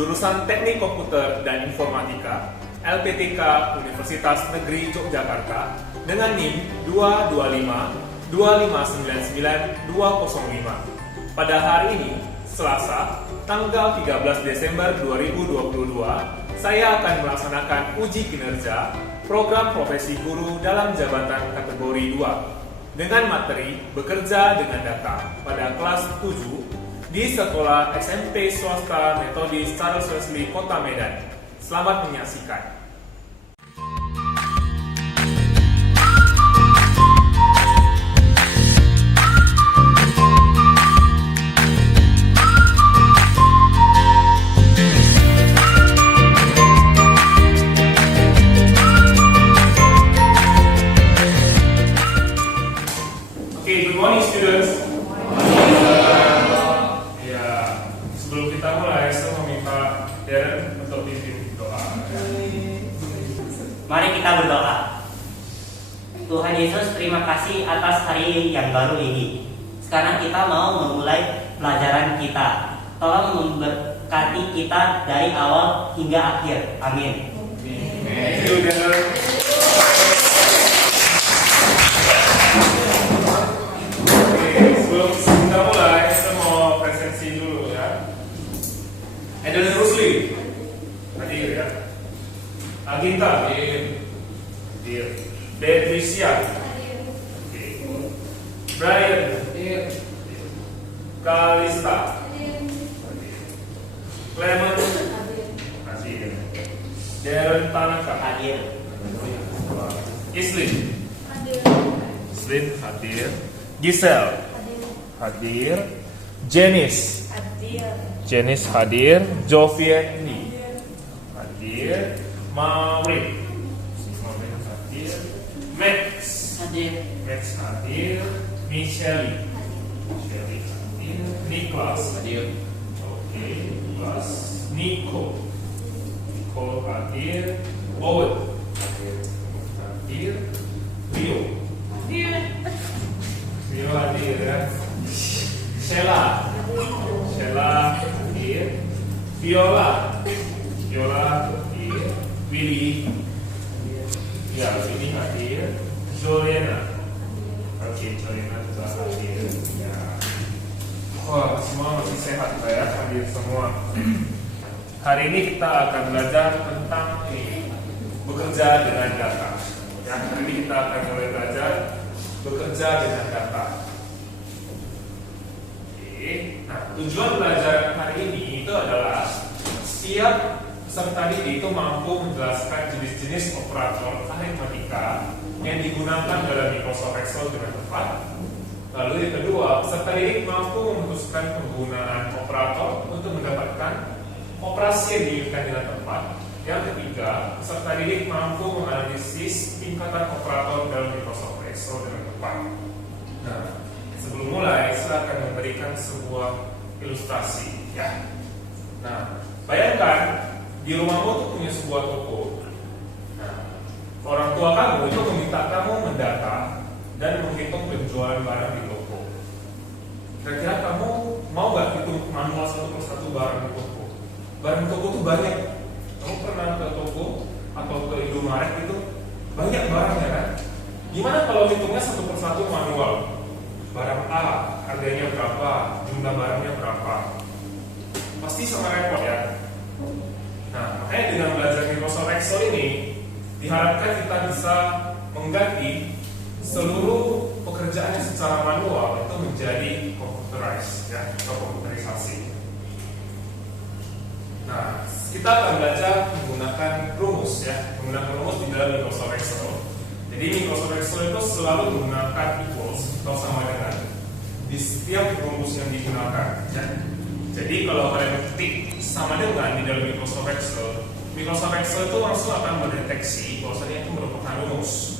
jurusan Teknik Komputer dan Informatika, LPTK Universitas Negeri Yogyakarta dengan NIM 225-2599205. Pada hari ini, Selasa, tanggal 13 Desember 2022, saya akan melaksanakan uji kinerja program profesi guru dalam jabatan kategori 2 dengan materi bekerja dengan data pada kelas 7 di Sekolah SMP Swasta Metodis Charles Wesley Kota Medan. Selamat menyaksikan. Okay, good morning students. Sebelum kita mulai, saya meminta Darren untuk pimpin doa. Mari kita berdoa. Tuhan Yesus, terima kasih atas hari yang baru ini. Sekarang kita mau memulai pelajaran kita. Tolong memberkati kita dari awal hingga akhir. Amin. Thank you, Darren. Sebelum kita mulai, saya mau presensi dulu ya. Eden Rusli hadir ya. Aginta hadir. Beatricia hadir. Brian hadir. Kalista hadir. Clement hadir. Darren Tanaka Hadir. Islin hadir. Giselle hadir. Janice hadir. Jovieni hadir. Maureen hadir. Max hadir. Michelle hadir. Nicholas hadir. Oke, Nicholas. Nico hadir. Owen hadir. Rio hadir ya. Sheila hadir. Viola hadir. Willy hadir. Jolena Jolena juga hadir ya. Wah, semua masih sehat ya, hadir semua. Hari ini kita akan belajar tentang bekerja dengan data ya. Hari ini kita akan mulai belajar bekerja dengan data. Nah, tujuan belajar hari ini itu adalah setiap peserta didik itu mampu menjelaskan jenis-jenis operator aritmatika yang digunakan dalam Microsoft Excel dengan tepat. Lalu yang kedua, peserta didik mampu memutuskan penggunaan operator untuk mendapatkan operasi yang diinginkan dengan tepat. Yang ketiga, peserta didik mampu menganalisis tingkatan operator dalam Microsoft Excel dengan tepat. Nah, sebelum mulai, saya akan memberikan sebuah ilustrasi ya. Nah, bayangkan di rumahmu tuh punya sebuah toko. Nah, orang tua kamu itu meminta kamu mendata dan menghitung penjualan barang di toko. Kira-kira kamu mau nggak hitung manual satu persatu barang di toko? Barang toko tuh banyak. Kamu pernah ke toko atau ke Indomaret itu banyak barangnya kan? Gimana kalau hitungnya satu persatu manual? Barang A, harganya berapa, jumlah barangnya berapa? Pasti sangat repot ya. Nah, makanya dengan belajar Microsoft Excel ini diharapkan kita bisa mengganti seluruh pekerjaannya secara manual itu menjadi computerized ya, atau komputerisasi. Nah, kita akan belajar menggunakan rumus ya, menggunakan rumus di dalam Microsoft Excel. Jadi Microsoft Excel itu selalu menggunakan equals atau sama dengan di setiap rumus yang digunakan ya. Jadi kalau kalian ketik sama dengan di dalam Microsoft Excel itu langsung akan mendeteksi bahwasanya itu merupakan rumus.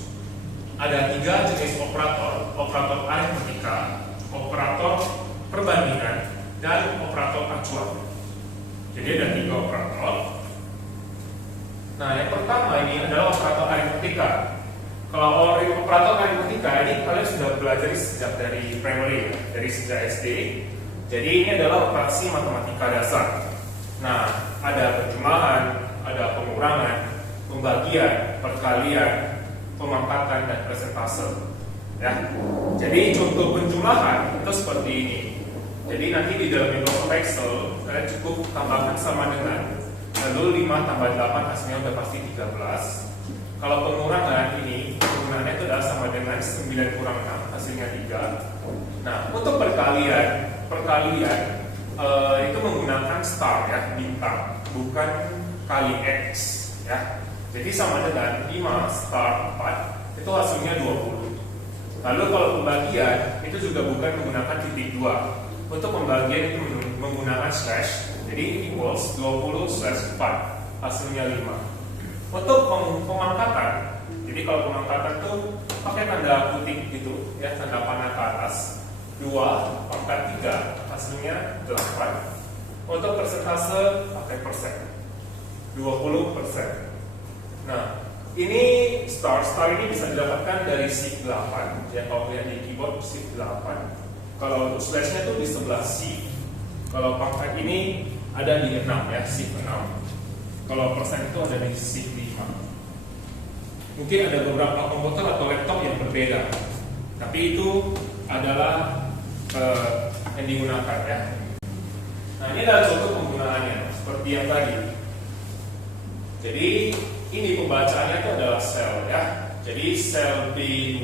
Ada 3 jenis operator: operator aritmatika, operator perbandingan, dan operator acuan. Jadi ada 3 operator. Nah, yang pertama ini adalah operator aritmatika. Kalau operator aritmatika ini kalian sudah belajar sejak dari primary ya, dari sejak SD. Jadi ini adalah operasi matematika dasar. Nah, ada penjumlahan, ada pengurangan, pembagian, perkalian, pemangkatan, dan persentase. Ya. Jadi contoh penjumlahan itu seperti ini. Jadi nanti di dalam Microsoft Excel saya cukup tambahkan sama dengan, lalu 5 tambah 8 hasilnya udah pasti 13. Kalau pengurangan ini, pengurangannya itu adalah sama dengan 9 kurang 6 hasilnya 3. Nah, untuk perkalian itu menggunakan star ya, bintang, bukan kali X ya. Jadi sama dengan 5 star 4 itu hasilnya 20. Lalu kalau pembagian itu juga bukan menggunakan titik 2. Untuk pembagian itu menggunakan slash. Jadi equals 20/4 hasilnya 5. Untuk pemangkatan, jadi kalau pemangkatan tuh pakai tanda kutip gitu ya, tanda panah ke atas. 2 pangkat 3 hasilnya 8. Untuk persentase pakai persen, 20%. Nah, ini star ini bisa didapatkan dari shift 8 ya, kalau lihat di keyboard shift 8. Kalau untuk slashnya tuh di sebelah shift. Kalau pangkat ini ada di 6 ya, shift 6. Kalau persen itu ada di shift 5. Mungkin ada beberapa komputer atau laptop yang berbeda, tapi itu adalah yang digunakan ya. Nah, ini adalah contoh penggunaannya seperti yang tadi. Jadi ini pembacaannya itu adalah sel ya. Jadi sel B2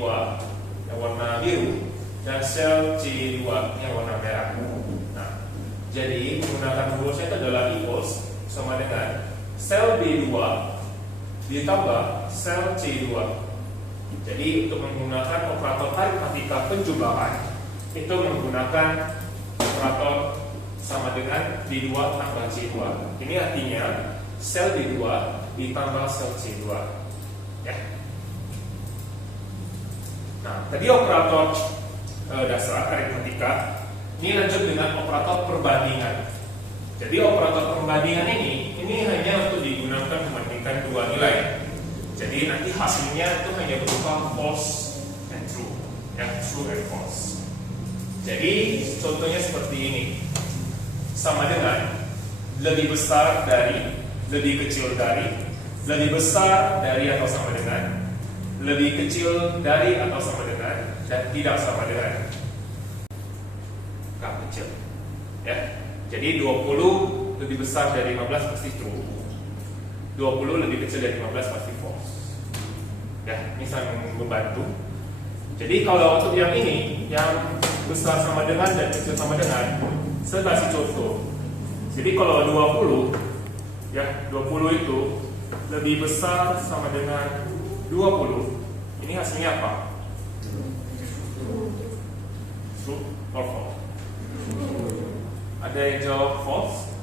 yang warna biru dan sel C2 yang warna merah. Nah, jadi menggunakan rumusnya itu adalah equals sama dengan sel B2 ditambah sel C2. Jadi untuk menggunakan operator aritmatika penjumlahan itu menggunakan operator sama dengan B2 tambah C2. Ini artinya sel B2 ditambah sel C2 ya. Nah, tadi operator dasar aritmatika. Ini lanjut dengan operator perbandingan. Jadi operator perbandingan ini hanya untuk digunakan membandingkan dua nilai. Jadi nanti hasilnya itu hanya berupa false and true, ya, true and false. Jadi contohnya seperti ini, sama dengan lebih besar dari, lebih kecil dari, lebih besar dari atau sama dengan, lebih kecil dari atau sama dengan, dan tidak sama dengan. Nggak kecil, ya. Jadi 20 lebih besar dari 15 pasti true. 20 lebih kecil dari 15 pasti false. Ya, ini sangat membantu. Jadi kalau untuk yang ini, yang besar sama dengan dan kecil sama dengan, saya kasih contoh. Jadi kalau 20, ya 20 itu lebih besar sama dengan 20, ini hasilnya apa? True or false? Ada yang jawab false?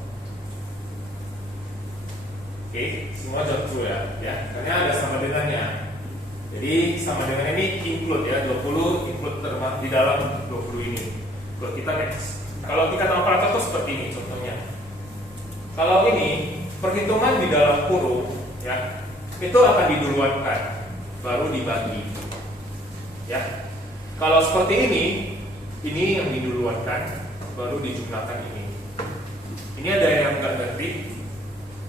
Oke, semua jawab true ya, karena ada sama dengannya. Jadi sama dengan ini include ya, 20 include termasuk di dalam 20 ini. Kalau kita next, kalau kita operator itu seperti ini contohnya. Kalau ini perhitungan di dalam kurung ya, itu akan diduluankan, baru dibagi. Ya, kalau seperti ini yang diduluankan, baru dijumlahkan ini. Ini ada yang nggak ngerti.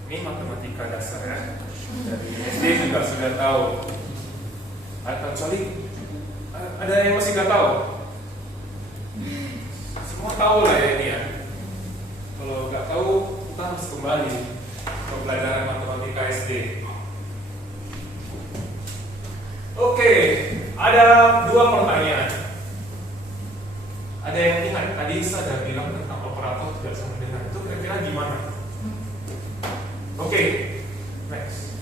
Ini matematika dasar ya. Dari SD juga sudah tahu. Kecuali ada yang masih nggak tahu. Semua tahu lah ya ini ya. Kalau nggak tahu, kita harus kembali ke pelajaran matematika SD. Oke, ada dua pertanyaan. Ada yang ingat tadi saya sudah bilang tentang operator tidak sama dengan, itu kira-kira gimana? Oke, next.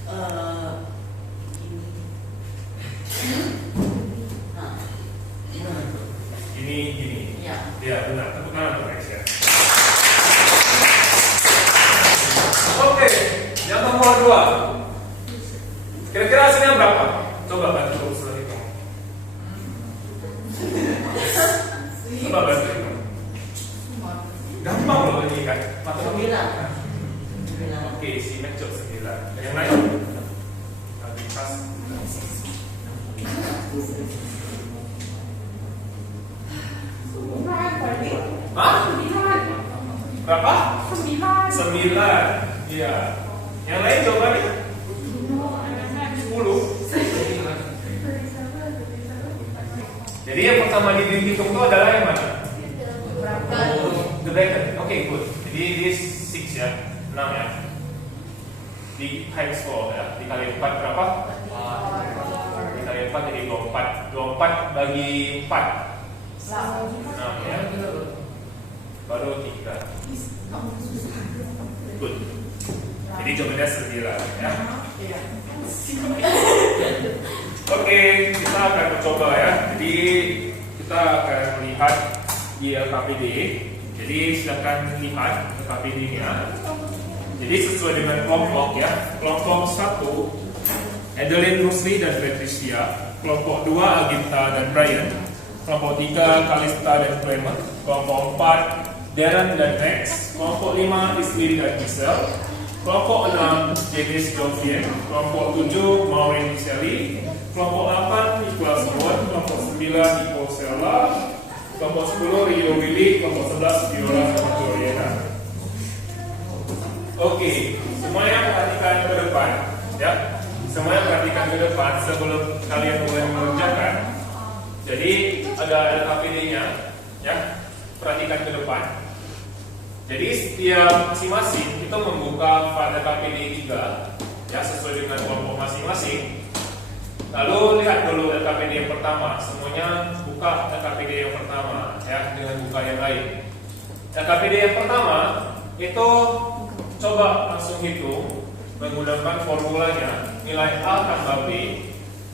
Ini gini. Ya benar, tepuk tangan untuk next ya. Oke, yang nomor 2. Kira-kira hasilnya berapa? Coba bantu usul hitung. Coba bantu hitung. Gampang loh ini kan. Matematika. Oke, si Mac jawab 9. Yang lain? Tadi pas. Hah? Berapa? 9. Iya. Yang lain jawabannya 10. Jadi yang pertama dihitung itu adalah yang mana? The bracket. Oke, good. Jadi this 6 ya, 6 ya. Di times 4 ya, dikali 4 berapa? Dikali 4 jadi 24. 24 bagi 4 6 ya. Baru 3. Good. Jadi jawabannya 9 ya. Oke, kita akan mencoba ya. Jadi kita akan melihat di LKPD. Jadi silakan lihat LKPD-nya. Jadi sesuai dengan kelompok ya. Kelompok 1 Adeline, Rusli dan Patricia. Kelompok 2 Aginta dan Brian. Kelompok 3 Kalista dan Clement. Kelompok 4 Darren dan Max. Kelompok 5 Ismiri dan Giselle. Kelompok 6 Dennis Jovian. Kelompok 7 Maureen Shelley. Kelompok 8 Nicholas Ward. Kelompok 9 Nicole Sella. Kelompok 10 Rio Willy. Kelompok 11 Viola dan Juliana. Oke, semuanya perhatikan ke depan ya. Semuanya perhatikan ke depan sebelum kalian mulai mengerjakan. Jadi ada LKPD-nya ya. Perhatikan ke depan. Jadi setiap masing-masing itu membuka file LKPD 3 ya, sesuai dengan kelompok masing-masing. Lalu lihat dulu LKPD yang pertama. Semuanya buka LKPD yang pertama ya, dengan buka yang lain. LKPD yang pertama itu coba langsung hitung menggunakan formulanya. Nilai A tambah B,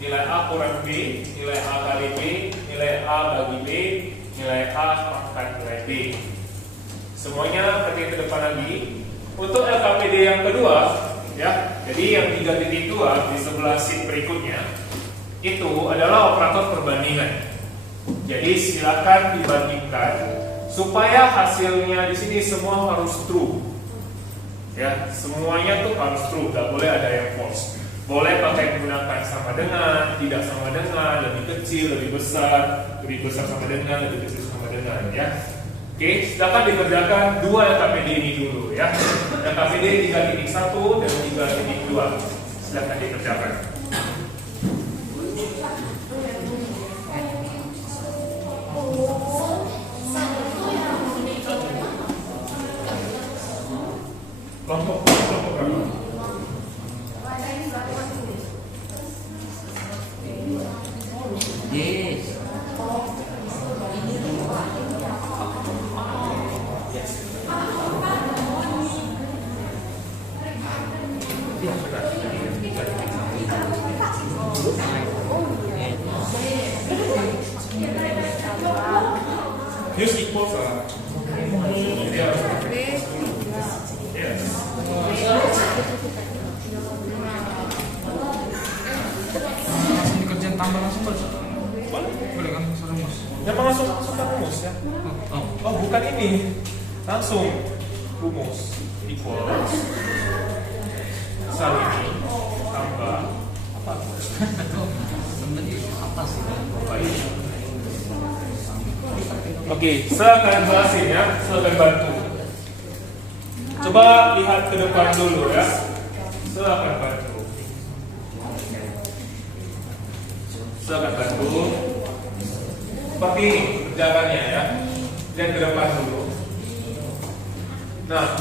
nilai A kurang B, nilai A kali B, nilai A bagi B, nilai A pangkat nilai B. Semuanya pergi ke depan lagi. Untuk LKPD yang kedua ya, jadi yang 3.2 di sebelah sheet berikutnya itu adalah operator perbandingan. Jadi silakan dibandingkan supaya hasilnya di sini semua harus true. Ya, semuanya tuh harus true, nggak boleh ada yang false. Boleh pakai menggunakan sama dengan, tidak sama dengan, lebih kecil, lebih besar sama dengan, lebih kecil sama dengan ya. Oke, silakan dikerjakan 2 LKPD ini dulu ya. LKPD 3.1 dan 3.2. Silakan dikerjakan. Kelompok berapa? Yes. Use equals lah. Langsung dikerjain tambah langsung boleh kan rumus? Jangan langsung rumus ya. Oh bukan ini, langsung rumus equals sal ini tambah apa? Oke, silakan jelasin ya, silakan bantu. Coba lihat ke depan dulu ya. Silakan bantu. Silakan bantu. Seperti ini kerjaannya ya. Lihat ke depan dulu. Nah,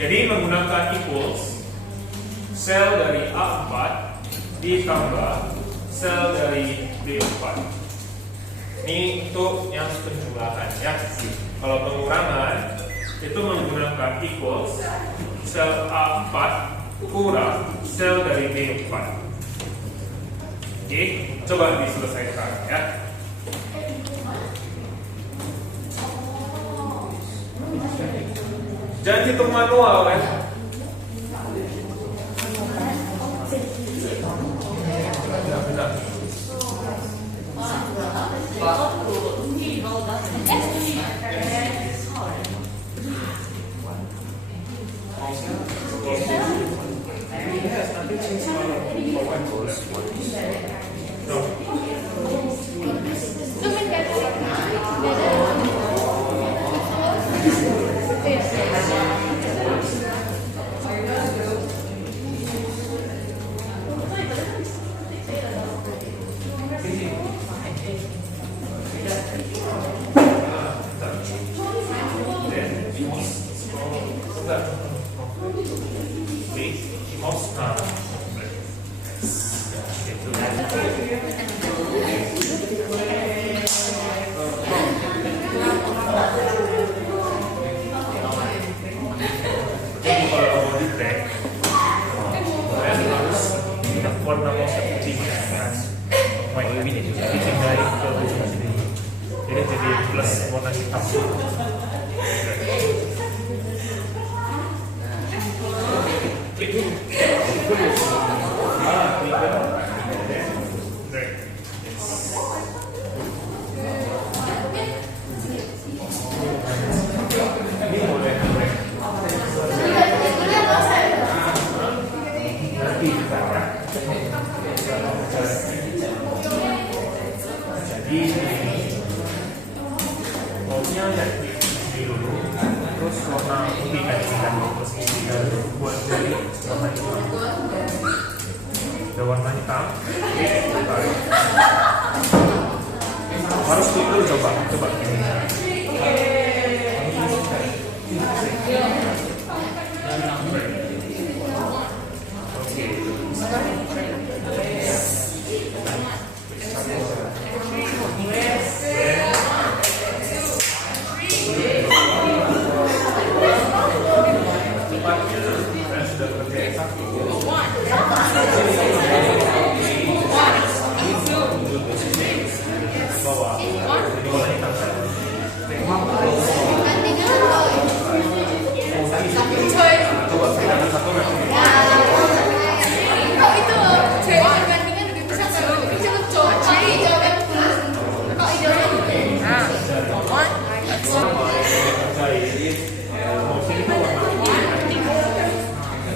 jadi menggunakan equals sel dari A4 ditambah sel dari B4. Ini untuk yang penjumlahan ya. Kalau pengurangan itu menggunakan equals sel A4 kurang sel dari B4. Oke, coba diselesaikan ya. Jangan hitung manual ya. Benar. white kan? Jadi pindahin ke ujung sini. Jadi plus warna hitam. Klik. Ini boleh. Nanti kita jadi maunya dari dulu terus warna putih kan terus buat dari warna hitam ada warna hitam harus klik dulu coba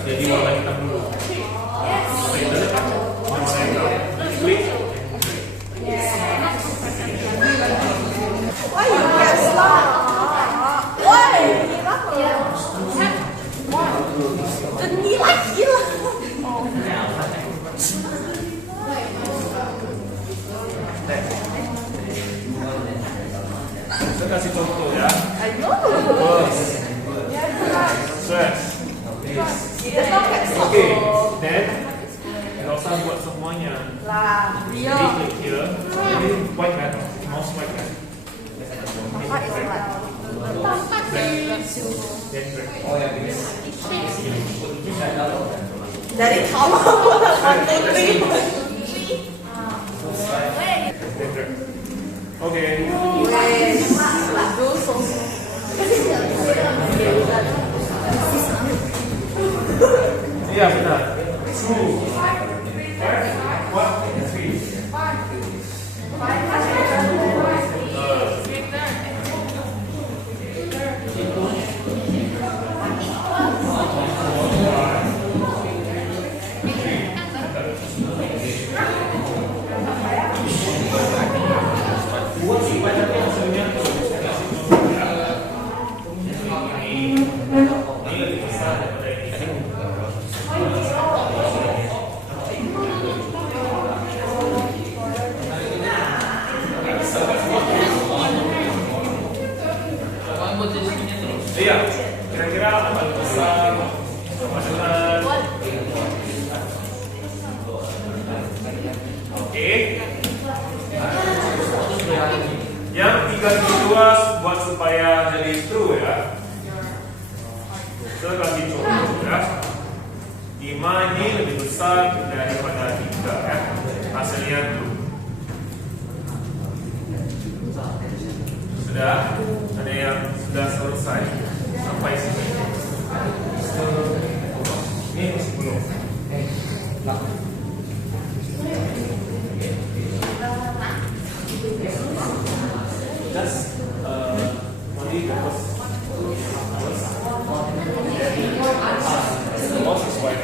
jadi warna hitam dulu. Klik. Saya kasih contoh ya. Stress. Oke, then nggak usah buat semuanya. Jadi klik here, jadi white kan, mouse white kan. Dari kamar Oke. Iya benar. 2, Iya, kira-kira apa besar masukan? Oke. Yang 3 buat supaya jadi true ya. Kita kasih contoh ya. 5 ini lebih besar daripada 3 ya. Hasilnya true. Sudah? Ada yang sudah selesai sampai sini? Ini masih belum. Just only the first the mouse is white.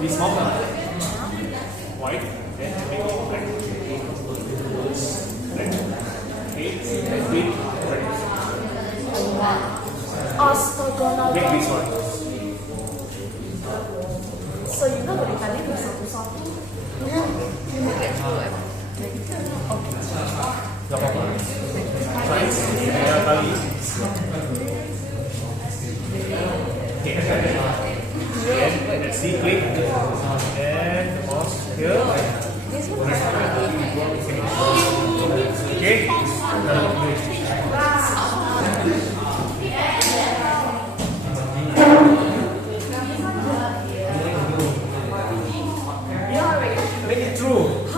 This mouse white, then make it black. Astaga, Make this one. so you know dari tadi satu-satu. Gak apa-apa. Try ya kali. And let's see, click. And the mouse here. Okay. Make it true.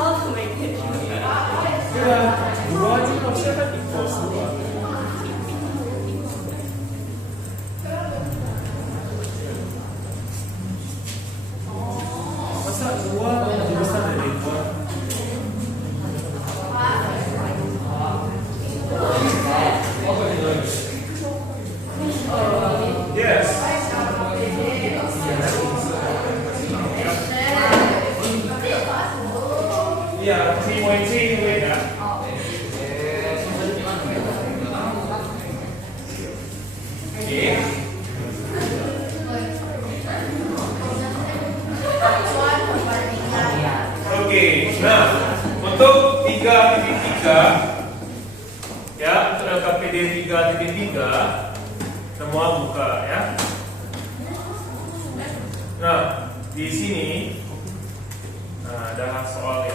Iya, 3.3 itu beda. Oke. Oke, nah untuk 3.3 ya, untuk LKPD 3.3 semua buka ya. Nah, di sini ada soalnya.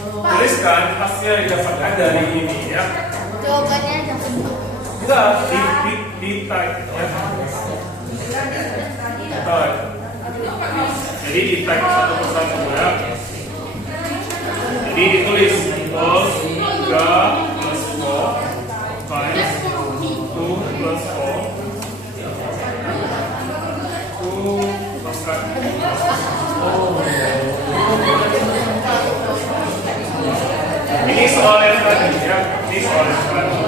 Tuliskan hasil yang didapatkan dari ini ya. Jawabannya jangan sebut. Enggak, di type ya. Type. Jadi di type satu persatu ya. Jadi ditulis plus 3 plus 4 times 2 plus 4 2 plus 1. Ini soal yang tadi ya. Ini soal yang tadi.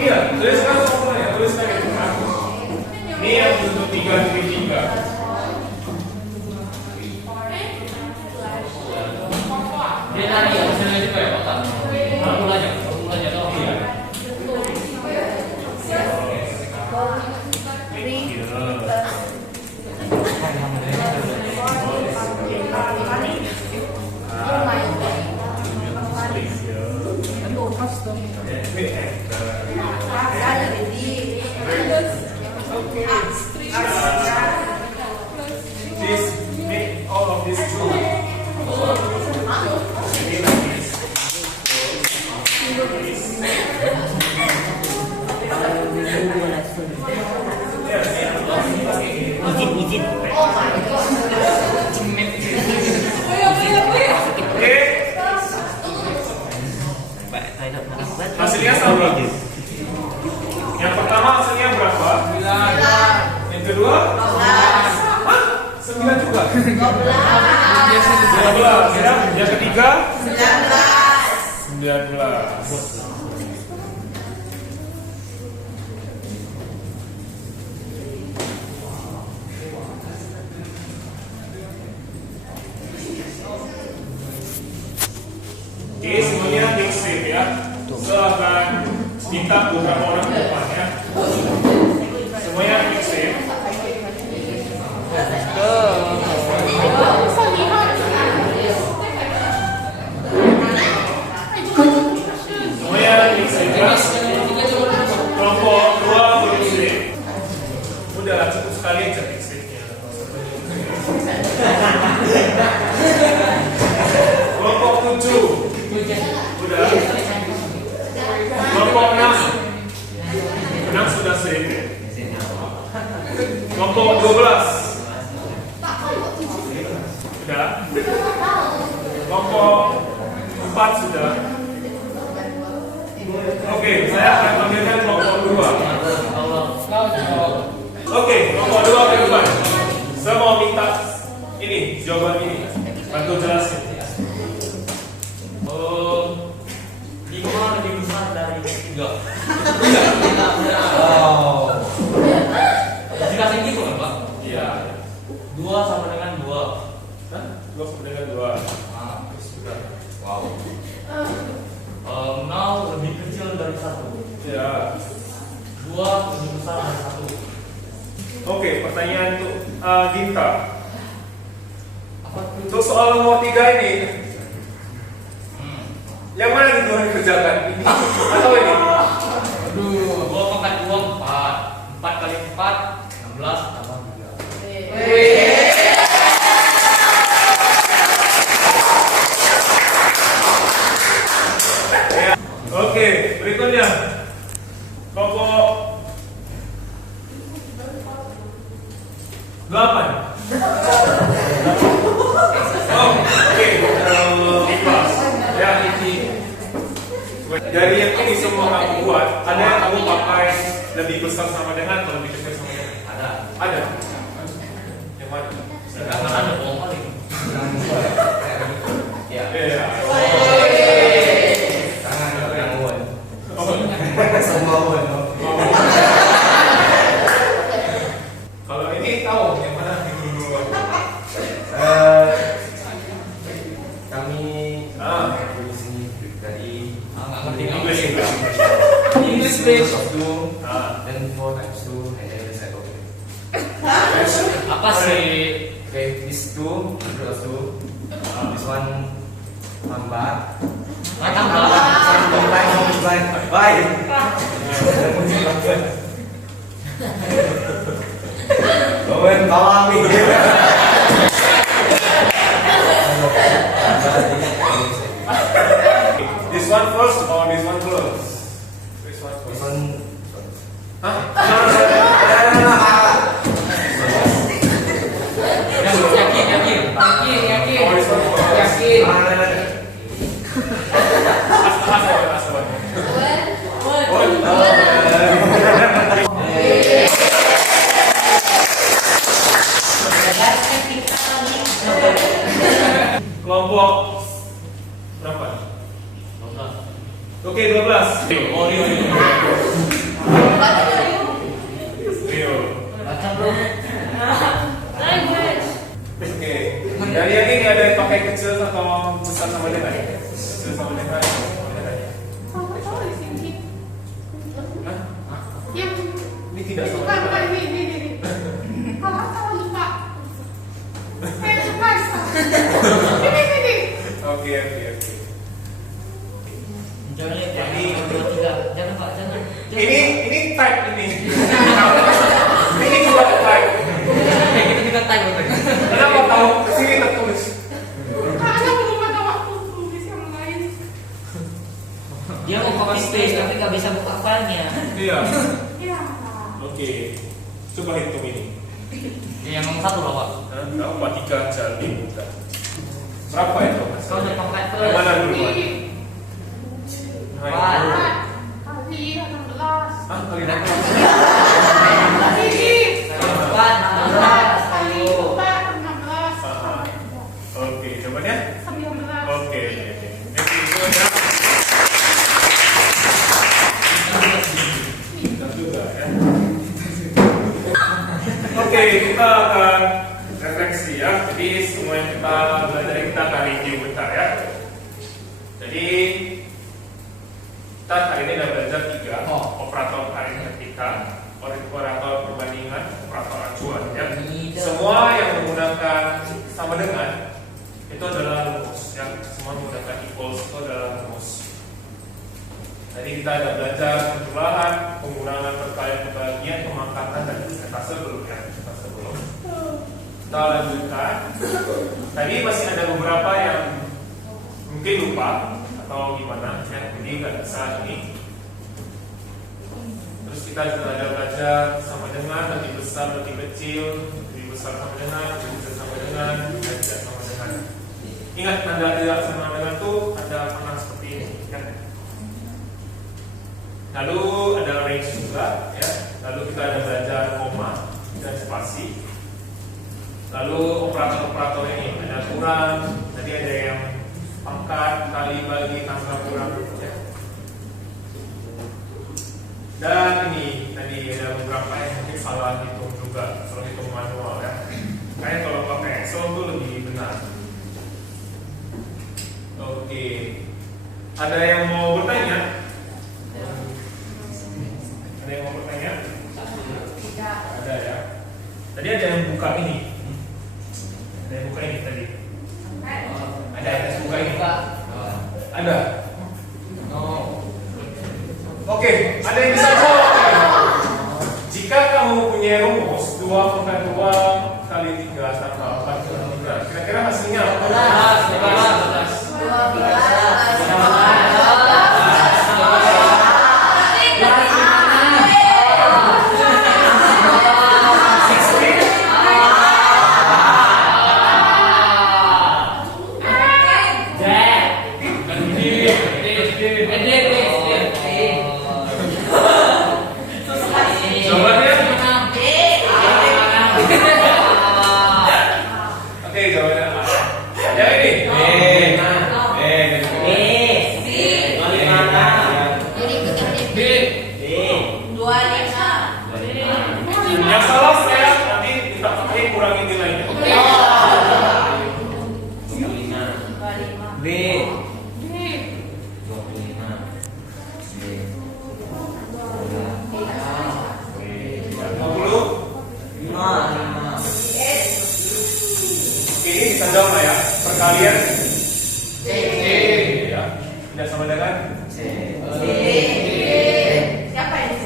Iya, tuliskan semuanya, tuliskan itu. Ini yang untuk 3.3. Dia tadi ya, hasilnya juga ya, Pak? Formulanya atau iya? This make all of this true. Jadi like this. Izin. Oke, hasilnya sama. Yang pertama hasilnya berapa? 9. Yang kedua? 9 juga. 12 ya. Yang ketiga? 19. Oke, semuanya mix shape ya. Saya akan minta beberapa orang ke depan ya. Semuanya mix shape. Semuanya mix shape ya. Kelompok 2 mix shape. Udah cukup sekali aja mix shape-nya. Kelompok 7 udah. Kelompok 6 sudah safe. Kelompok 12 sudah. Kelompok 4 sudah. Oke, saya akan panggilkan kelompok 2. Oke, kelompok 2 ke depan. Saya mau minta ini jawaban ini. Bantu jelasin. 5 lebih besar dari 3. Dikasih gitu kan, Pak? Iya. 2 sama dengan 2. Hah? 2 sama dengan 2. Sudah. Wow. 0 lebih kecil dari 1. Ya. 2 lebih besar dari 1. Oke, pertanyaan untuk Ginta. Apa itu? Untuk soal nomor 3 ini, yang mana yang harus dikerjakan? Ini atau ini? Aduh, 2 pangkat 2 4. 4 kali 4 16 tambah 3. Oke, berikutnya kelompok 8. Oh, oke, ikhlas. Ya, dari yang ini semua kamu buat, ada yang kamu pakai lebih besar sama dengan atau lebih kecil sama dengan? Ada. Ada. Yang mana? Sekarang ada bohong kali. Ya. Iya. Tangan yang uan. Oh. Semua uan. Kalau ini tahu yang mana dulu? Kami di sini dari Nggak ngerti English. English please. of two Ah. and 4 times 2 and then saya oke. Apa sih? Okay, this 2 plus 2. This one tambah. Tambah. Multiply. Bye. Owen tolong nih. This one first or this one first? This one This first. one. Hah? Yakin. Oh, this one first. Yakin. Asal. Kelompok berapa? 12. Oke, 12. Oh, Rio. Rio. Baca bro. Oke. Dari yang ini ada yang pakai kecil atau besar sama dengan? Kecil sama dengan. Hah? Ini tidak sama dengan. Oke. Jangan lihat, ini 2, 3. Jangan Pak, jangan. Ini type ini. Ini juga type. Kita juga time betul. Kenapa tahu kesini tertulis? Dia mau copy paste tapi nggak bisa buka filenya. Iya. Oke. Coba hitung ini. Yang nomor 1 loh, Pak. Berapa? 3 jadi bukan. Berapa itu? Kalau udah pakai Yang mana dulu? Pak? Wah. Ah, kali ini. Buat 16 ayo. Oke, jawabannya? Oke. Pintar juga ya. Oke, kita akan refleksi ya. Jadi semua yang kita belajar kita akan review bentar ya. Jadi kita hari ini sudah belajar 3 operator aritmetika, operator perbandingan, operator acuan ya. Semua yang menggunakan sama dengan itu adalah rumus ya. Semua menggunakan equals itu adalah rumus. Tadi kita ada belajar penjumlahan, penggunaan perkalian pembagian, pemangkatan dan persentase belum ya. Persentase belum. Kita lanjutkan. Tadi masih ada beberapa yang mungkin lupa atau gimana ya. Jadi nggak bisa ini. Terus kita juga ada belajar sama dengan, lebih besar, lebih kecil, lebih besar sama dengan, lebih kecil sama dengan, dan tidak sama dengan. Ingat tanda tidak sama dengan itu ada pernah seperti ini ya. Lalu ada range juga ya. Lalu kita ada belajar koma dan spasi. Lalu operator-operator ini ada kurang, tadi ada yang pangkat, kali, bagi, tambah, kurang ya. Dan ini tadi ada beberapa yang mungkin salah hitung juga, salah hitung manual ya. Kayaknya kalau pakai Excel itu lebih benar. Oke, ada yang mau bertanya? Ada yang mau bertanya? Ada ya. Tadi ada yang buka ini. Ada yang buka ini tadi. Ada yang buka ini. Ada. Oke, ada yang bisa jawab ya? Jika kamu punya rumus 2/2 kali 3 tambah 4 kali 3, kira-kira hasilnya apa? 16. ini bisa jawab lah ya. Perkalian C. ya. Tidak sama dengan C. Siapa yang C?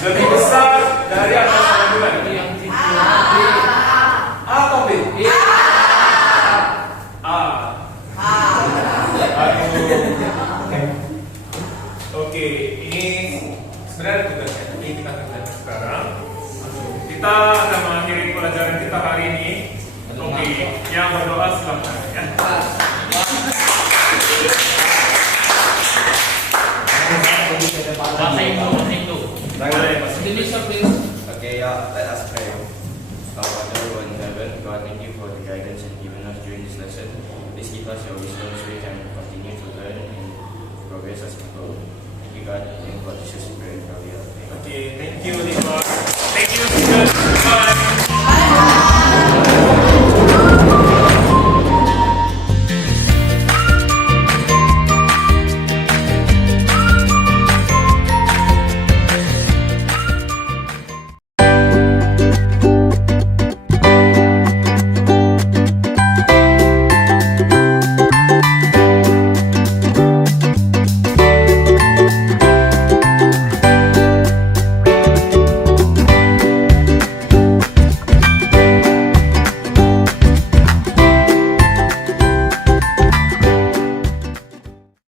lebih besar dari atau sama dengan Ini yang C. A atau B? A. Aduh. Oke, ini sebenarnya tugasnya. Ini kita kerjakan sekarang. Kita akan mengakhiri pelajaran kita hari ini. Oke, yang berdoa silakan ya. Bahasa Indo. Boleh, Mas. Indonesia please. Okay, let us pray. Our Father who art in heaven, God, thank you for the guidance and given us during this lesson. Please give us your wisdom so we can continue to learn and progress as people. Thank you, God. In God Jesus' name, we pray. Amen. Oke, thank you, Nicholas. Thank you.